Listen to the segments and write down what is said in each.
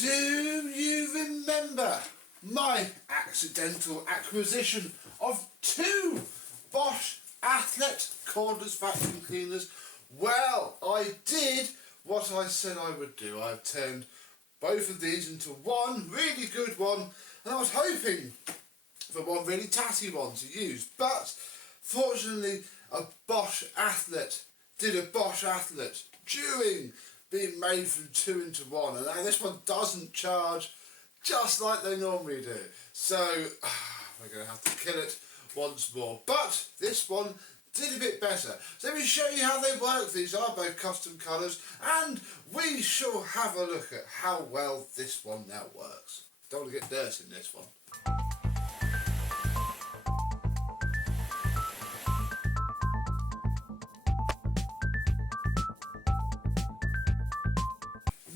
Do you remember my accidental acquisition of two Bosch Athlet cordless vacuum cleaners? Well, I did what I said I would do. I've turned both of these into one really good one, and I was hoping for one really tatty one to use, but fortunately a Bosch Athlet did a Bosch Athlet during being made from two into one, and now this one doesn't charge just like they normally do, so we're going to have to kill it once more. But this one did a bit better. So let me show you how they work. These are both custom colours, and we shall have a look at how well this one now works. Don't want to get dirt in this one.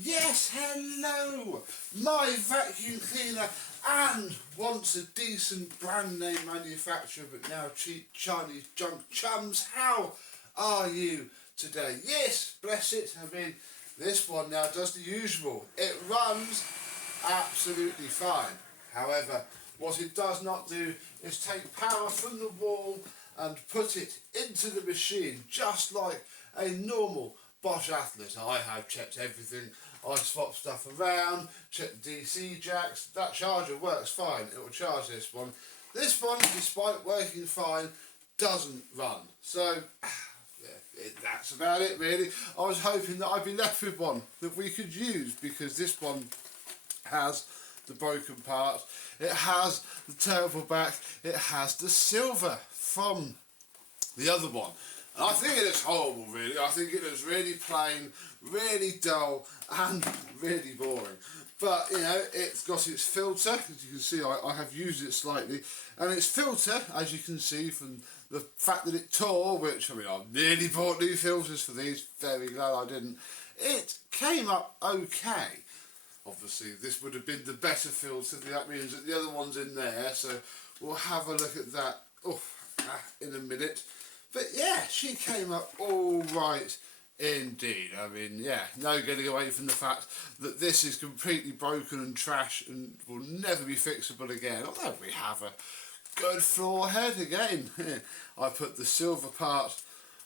Yes, hello! My vacuum cleaner and once a decent brand name manufacturer but now cheap Chinese junk chums. How are you today? Yes, bless it. I mean, this one now does the usual. It runs absolutely fine. However, what it does not do is take power from the wall and put it into the machine just like a normal Bosch Athlet. I have checked everything. I swap stuff around, check the DC jacks. That charger works fine. It will charge this one. This one, despite working fine, doesn't run. So, yeah, that's about it really. I was hoping that I'd be left with one that we could use, because this one has the broken part, it has the terrible back, it has the silver from the other one. And I think it looks horrible really. I think it looks really plain, really dull and really boring. But you know, it's got its filter, as you can see I have used it slightly, and its filter, as you can see from the fact that it tore, which I mean I've nearly bought new filters for these, very glad I didn't, it came up okay. Obviously this would have been the better filter, that means that the other one's in there, so we'll have a look at that in a minute. But yeah, she came up all right indeed. I mean, yeah, no getting away from the fact that this is completely broken and trash and will never be fixable again, although we have a good floor head again. I put the silver part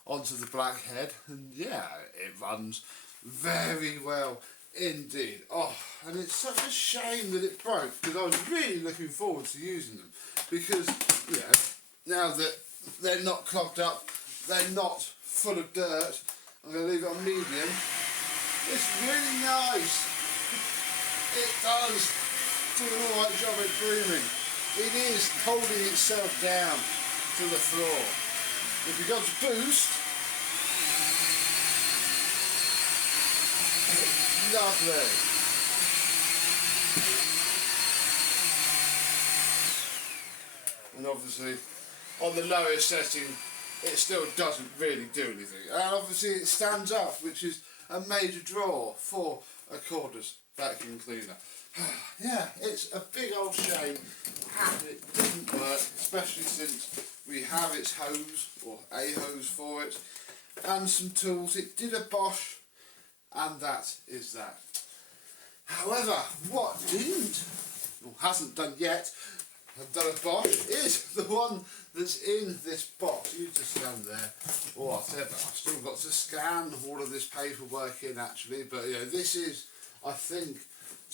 onto the black head, and yeah, it runs very well indeed. Oh, and it's such a shame that it broke, because I was really looking forward to using them, because you know, now that they're not clogged up, they're not full of dirt, I'm going to leave it on medium. It's really nice. It does do an alright job at grooming. It is holding itself down to the floor. If you go to boost, it's lovely. And obviously on the lowest setting it still doesn't really do anything, and obviously it stands up, which is a major draw for a cordless vacuum cleaner. Yeah, it's a big old shame that it didn't work, especially since we have its hose, or a hose for it, and some tools. It did a Bosch, and that is that. However, what didn't, or hasn't done yet, I've done a Bosch, is the one that's in this box. You just stand there or whatever. I've still got to scan all of this paperwork in actually, but you know, this is, I think,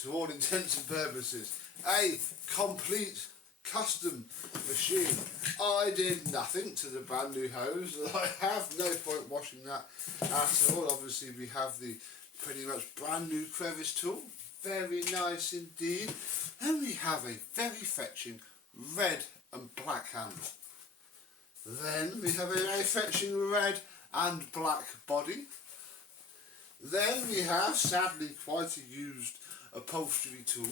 to all intents and purposes, a complete custom machine. I did nothing to the brand new hose. I have no point washing that at all. Obviously we have the pretty much brand new crevice tool, very nice indeed, and we have a very fetching red and black handle. Then we have a very fetching red and black body. Then we have, sadly, quite a used upholstery tool,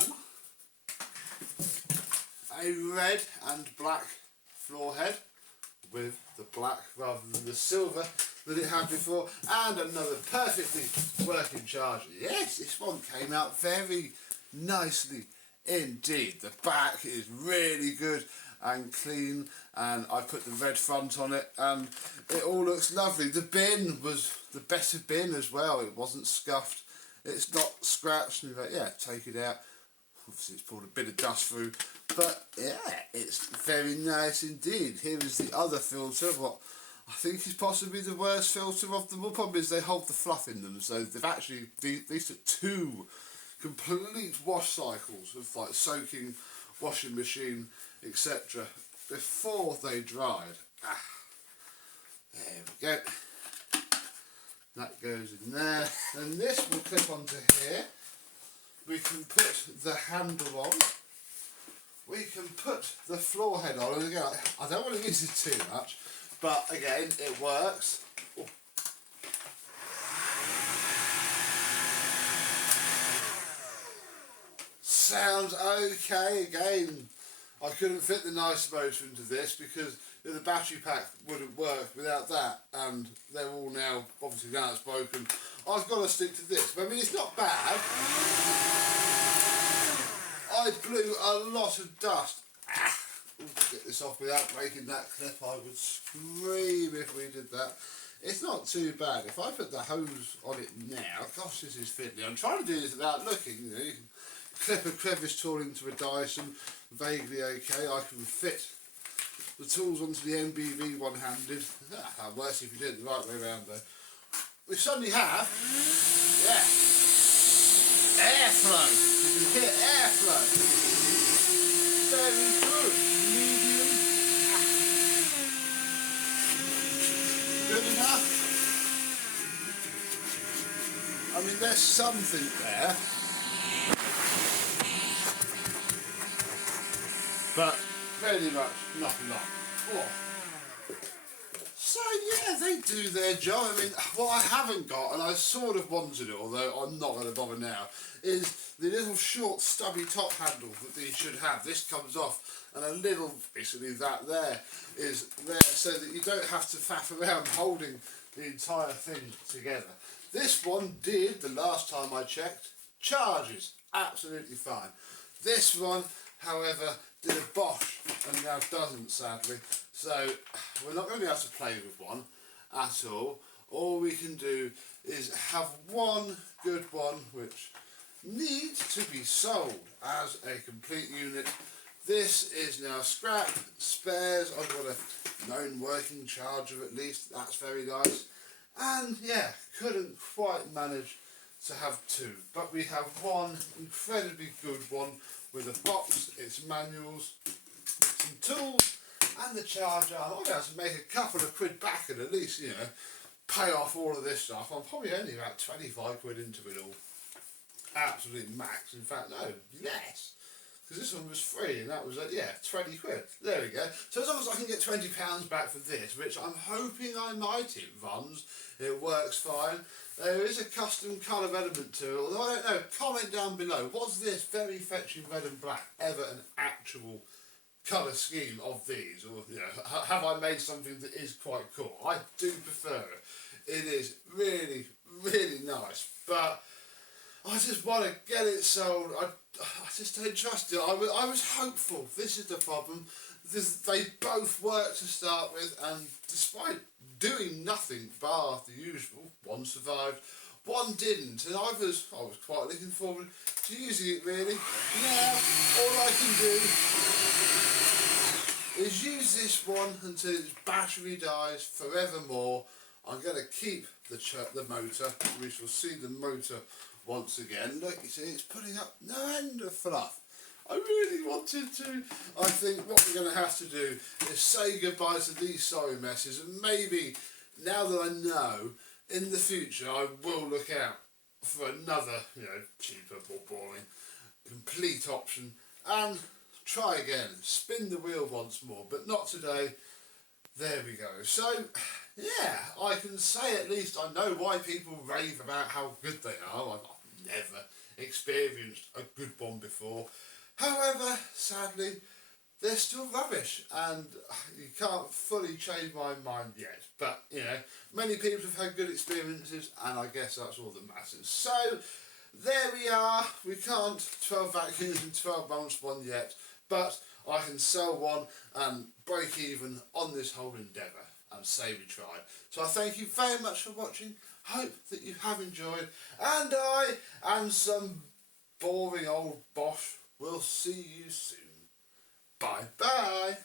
a red and black floor head with the black rather than the silver that it had before, and another perfectly working charger. Yes, this one came out very nicely indeed. The back is really good and clean, and I put the red front on it and it all looks lovely. The bin was the better bin as well. It wasn't scuffed, it's not scratched, and you're like, yeah, take it out. Obviously it's pulled a bit of dust through, but yeah, it's very nice indeed. Here is the other filter, what I think is possibly the worst filter of them all. Problem is they hold the fluff in them, so they've actually, these are two complete wash cycles of like soaking, washing machine, etc. before they dried. There we go. That goes in there, and this will clip onto here. We can put the handle on. We can put the floor head on. And again, I don't want to use it too much, but again, it works. Oh. Sounds okay. Again, I couldn't fit the nice motor into this because the battery pack wouldn't work without that, and they're all now, obviously now it's broken. I've got to stick to this, but I mean it's not bad. I blew a lot of dust. Get this off without breaking that clip. I would scream if we did that. It's not too bad. If I put the hose on it now, gosh, this is fiddly. I'm trying to do this without looking. You know, you can clip a crevice tool into a Dyson, vaguely okay. I can fit the tools onto the MBV one-handed. Worse if you did it the right way around though. We suddenly have, yeah, airflow. You can hear airflow. Very good. Medium. Good enough. I mean, there's something there. But very much not a lot. Oh. So yeah, they do their job. I mean, what I haven't got, and I sort of wanted it, although I'm not going to bother now, is the little short stubby top handle that these should have. This comes off, and a little, basically that there, is there so that you don't have to faff around holding the entire thing together. This one did, the last time I checked, charges absolutely fine. This one, however, did a Bosch and now doesn't, sadly. So we're not going to be able to play with one at all. All we can do is have one good one which needs to be sold as a complete unit. This is now scrap, spares. I've got a known working charger at least, that's very nice. And yeah, couldn't quite manage to have two, but we have one incredibly good one with a box, its manuals, some tools, and the charger. I'm not going to make a couple of quid back and at least, you know, pay off all of this stuff. I'm probably only about 25 quid into it all. Absolute max. In fact, no, less. Because this one was free and that was, yeah, 20 quid. There we go. So as long as I can get £20 back for this, which I'm hoping I might, it runs, it works fine. There is a custom colour element to it, although I don't know, comment down below, was this very fetching red and black ever an actual colour scheme of these? Or, you know, have I made something that is quite cool? I do prefer it. It is really, really nice, but I just want to get it sold. I just don't trust it. I was hopeful. This is the problem. They both work to start with, and despite doing nothing bar the usual, one survived, one didn't, and I was quite looking forward to using it really. Now all I can do is use this one until its battery dies forevermore. I'm going to keep the motor. We shall see the motor once again. Look, you see, it's putting up no end of fluff. I really wanted to. I think what we're going to have to do is say goodbye to these sorry messes, and maybe, now that I know, in the future I will look out for another, you know, cheaper, more boring, complete option, and try again, spin the wheel once more, but not today. There we go. So, yeah, I can say at least I know why people rave about how good they are. I've never experienced a good one before. However, sadly, they're still rubbish, and you can't fully change my mind yet. But, you know, many people have had good experiences, and I guess that's all that matters. So, there we are. We can't 12 vacuums in 12 months one yet, but I can sell one and break even on this whole endeavour and say we tried. So I thank you very much for watching. Hope that you have enjoyed, and I and some boring old Bosch will see you soon. Bye bye.